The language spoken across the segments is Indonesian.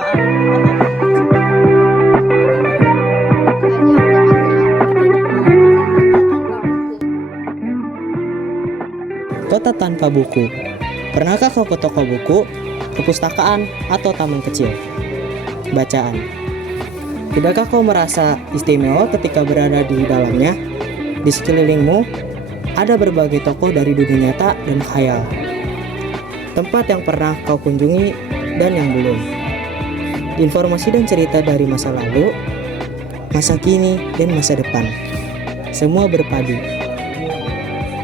Kota tanpa buku. Pernahkah kau ke toko buku, perpustakaan, atau taman kecil? Bacaan. Tidakkah kau merasa istimewa ketika berada di dalamnya? Di sekelilingmu, ada berbagai tokoh dari dunia nyata dan khayal. Tempat yang pernah kau kunjungi dan yang belum. Informasi dan cerita dari masa lalu, masa kini, dan masa depan. Semua berpadu.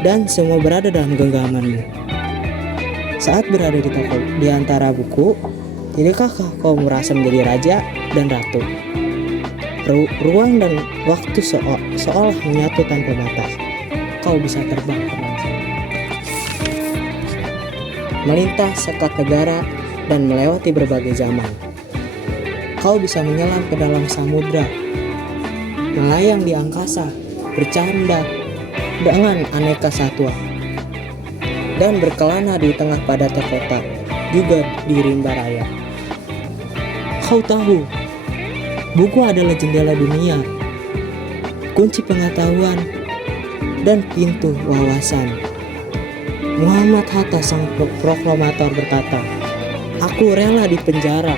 Dan semua berada dalam genggamanmu. Saat berada di toko di antara buku, tidakkah kau merasa menjadi raja dan ratu? Ruang dan waktu seolah menyatu tanpa batas. Kau bisa terbang kemana-mana, melintas sekat negara dan melewati berbagai zaman. Kau bisa menyelam ke dalam samudra, melayang di angkasa, bercanda dengan aneka satwa, dan berkelana di tengah padatnya kota, juga di rimba raya. Kau tahu, buku adalah jendela dunia, kunci pengetahuan, dan pintu wawasan. Muhammad Hatta sang proklamator berkata, "Aku rela di penjara,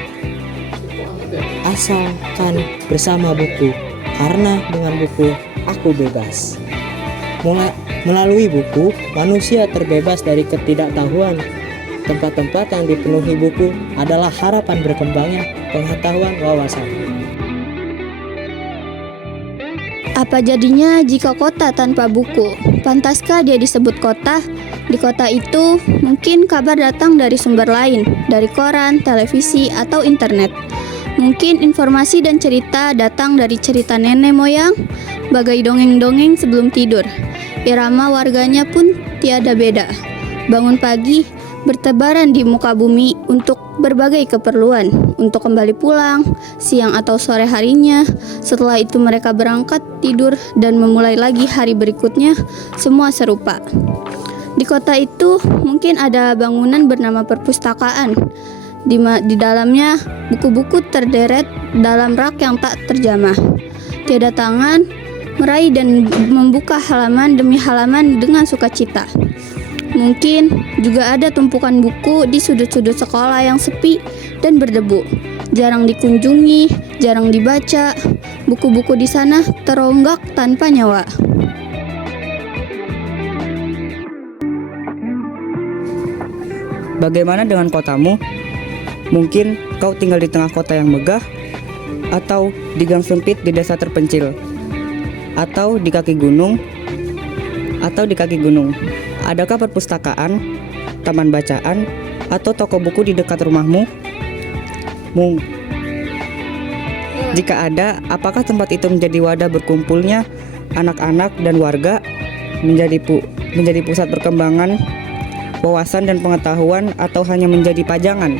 asalkan bersama buku, karena dengan buku aku bebas." Melalui buku, manusia terbebas dari ketidaktahuan. Tempat-tempat yang dipenuhi buku adalah harapan berkembangnya pengetahuan wawasan. Apa jadinya jika kota tanpa buku? Pantaskah dia disebut kota? Di kota itu, mungkin kabar datang dari sumber lain, dari koran, televisi, atau internet. Mungkin informasi dan cerita datang dari cerita nenek moyang, bagai dongeng-dongeng sebelum tidur. Irama warganya pun tiada beda. Bangun pagi, bertebaran di muka bumi untuk berbagai keperluan, untuk kembali pulang, siang atau sore harinya. Setelah itu mereka berangkat, tidur, dan memulai lagi hari berikutnya, semua serupa. Di kota itu mungkin ada bangunan bernama perpustakaan. Di dalamnya buku-buku terderet dalam rak yang tak terjamah. Tiada tangan meraih dan membuka halaman demi halaman dengan sukacita. Mungkin juga ada tumpukan buku di sudut-sudut sekolah yang sepi dan berdebu. Jarang dikunjungi, jarang dibaca. Buku-buku di sana teronggak tanpa nyawa. Bagaimana dengan kotamu? Mungkin kau tinggal di tengah kota yang megah, atau di gang sempit di desa terpencil, atau di kaki gunung. Adakah perpustakaan, taman bacaan, atau toko buku di dekat rumahmu? Jika ada, apakah tempat itu menjadi wadah berkumpulnya anak-anak dan warga, menjadi pusat perkembangan wawasan dan pengetahuan, atau hanya menjadi pajangan?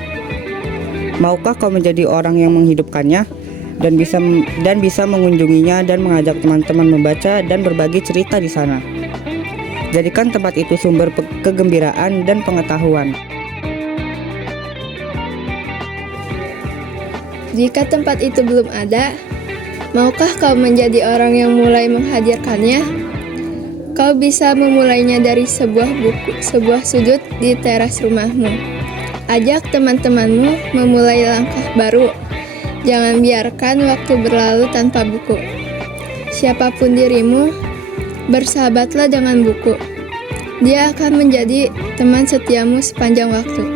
Maukah kau menjadi orang yang menghidupkannya dan bisa mengunjunginya dan mengajak teman-teman membaca dan berbagi cerita di sana? Jadikan tempat itu sumber kegembiraan dan pengetahuan. Jika tempat itu belum ada, maukah kau menjadi orang yang mulai menghadirkannya? Kau bisa memulainya dari sebuah sudut di teras rumahmu. Ajak teman-temanmu memulai langkah baru. Jangan biarkan waktu berlalu tanpa buku. Siapapun dirimu, bersahabatlah dengan buku. Dia akan menjadi teman setiamu sepanjang waktu.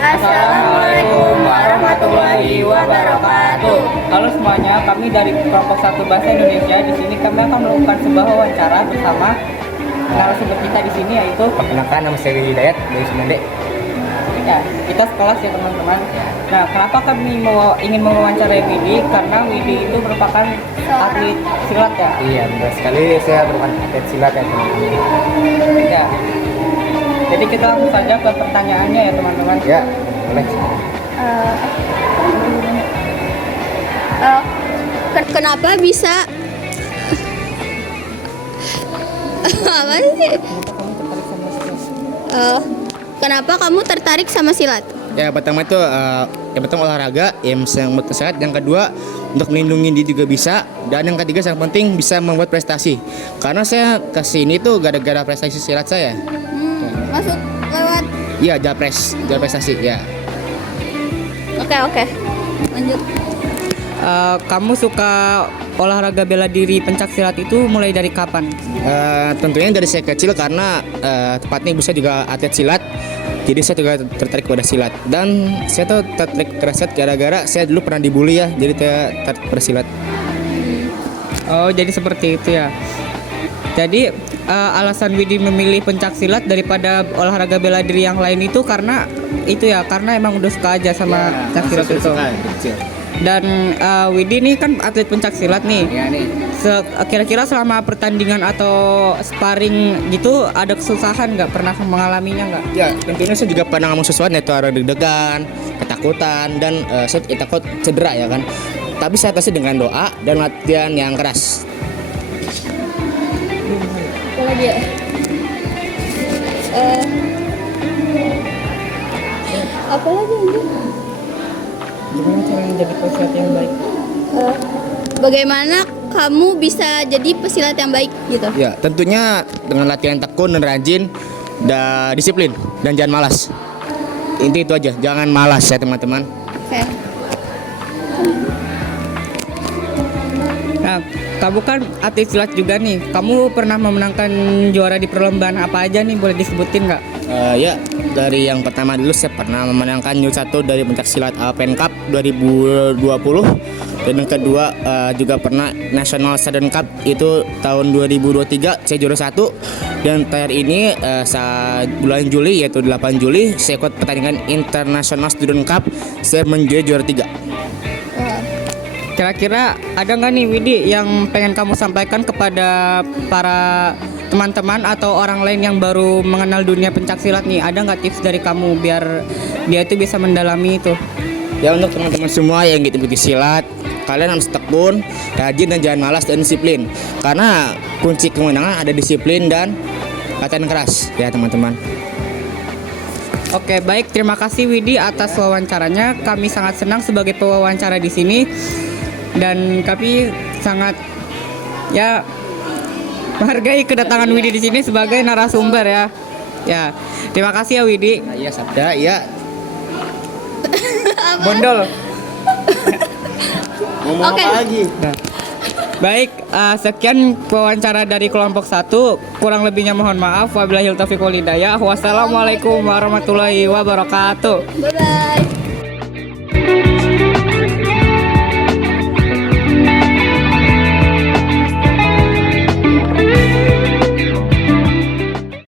Assalamualaikum warahmatullahi wabarakatuh. Halo semuanya, kami dari kelompok 1 Bahasa Indonesia. Di sini kami akan melakukan sebuah wawancara bersama narasumber kita di sini, yaitu Perkenalkan, nama saya Willy Hidayat dari Sumende. ya, kita sekelas ya teman-teman. Nah, kenapa kami ingin mewawancarai Willy? Karena Willy itu merupakan atlet silat ya. Iya, benar sekali, saya merupakan atlet silat ya teman-teman. Ya. Jadi kita langsung saja ke pertanyaannya ya teman-teman. Ya, boleh. Kenapa bisa Apa sih? Kenapa kamu tertarik sama silat? Ya pertama itu yang pertama olahraga yang bisa membuat sehat, yang kedua untuk melindungi diri juga bisa, dan yang ketiga yang penting bisa membuat prestasi. Karena saya kesini tuh gara-gara prestasi silat saya. Masuk lewat. Iya, jalur prestasi ya. Oke. Lanjut. Kamu suka olahraga bela diri pencak silat itu mulai dari kapan? Tentunya dari saya kecil karena tepatnya ibu saya juga atlet silat. Jadi saya juga tertarik pada silat, dan saya tuh tertarik pada silat gara-gara saya dulu pernah dibully ya, jadi saya tertarik pada silat. Oh, jadi seperti itu ya. Jadi alasan Widi memilih pencak silat daripada olahraga bela diri yang lain itu karena itu ya, karena emang udah suka aja sama pencak silat itu. Kecil. Dan Widi nih kan atlet pencak silat nih. Ya nih. Kira-kira selama pertandingan atau sparring gitu ada kesusahan nggak? Pernah mengalaminya nggak? Ya, tentunya saya juga pernah ngomong sesuatu yaitu ada deg-degan, ketakutan, dan saya takut cedera ya kan. Tapi saya atasi dengan doa dan latihan yang keras. Apa lagi ya? Apa lagi ini? Gimana cara menjadi pesilat yang baik? Bagaimana kamu bisa jadi pesilat yang baik gitu? Ya, tentunya dengan latihan tekun dan rajin dan disiplin dan jangan malas. Inti itu aja, jangan malas ya teman-teman. Oke. Nah, kamu kan atlet silat juga nih. Kamu pernah memenangkan juara di perlombaan apa aja nih? Boleh disebutin nggak? Ya, dari yang pertama dulu saya pernah memenangkan juara 1 dari pencak silat Pen Cup 2020, dan yang kedua juga pernah National Student Cup itu tahun 2023 saya juara 1, dan terakhir ini saat bulan Juli yaitu 8 Juli saya ikut pertandingan International Student Cup, saya menjadi juara 3. Kira-kira ada nggak nih Widi yang pengen kamu sampaikan kepada para teman-teman atau orang lain yang baru mengenal dunia pencak silat nih? Ada nggak tips dari kamu biar dia itu bisa mendalami itu? Ya, untuk teman-teman semua yang gitu silat, kalian harus tekun, rajin, dan jangan malas dan disiplin. Karena kunci kemenangan ada disiplin dan latihan keras ya teman-teman. Oke, baik, terima kasih Widi atas wawancaranya. Kami sangat senang sebagai pewawancara di sini, dan kami sangat ya menghargai kedatangan Widi di sini sebagai narasumber ya. Ya, terima kasih ya Widi. Iya, Sabda, ya. Bondol. Ngomong Oke. apa lagi? Nah, baik, sekian wawancara dari kelompok 1. Kurang lebihnya mohon maaf. Wabillahi taufiq wal hidayah. Wassalamualaikum warahmatullahi wabarakatuh. Bye bye.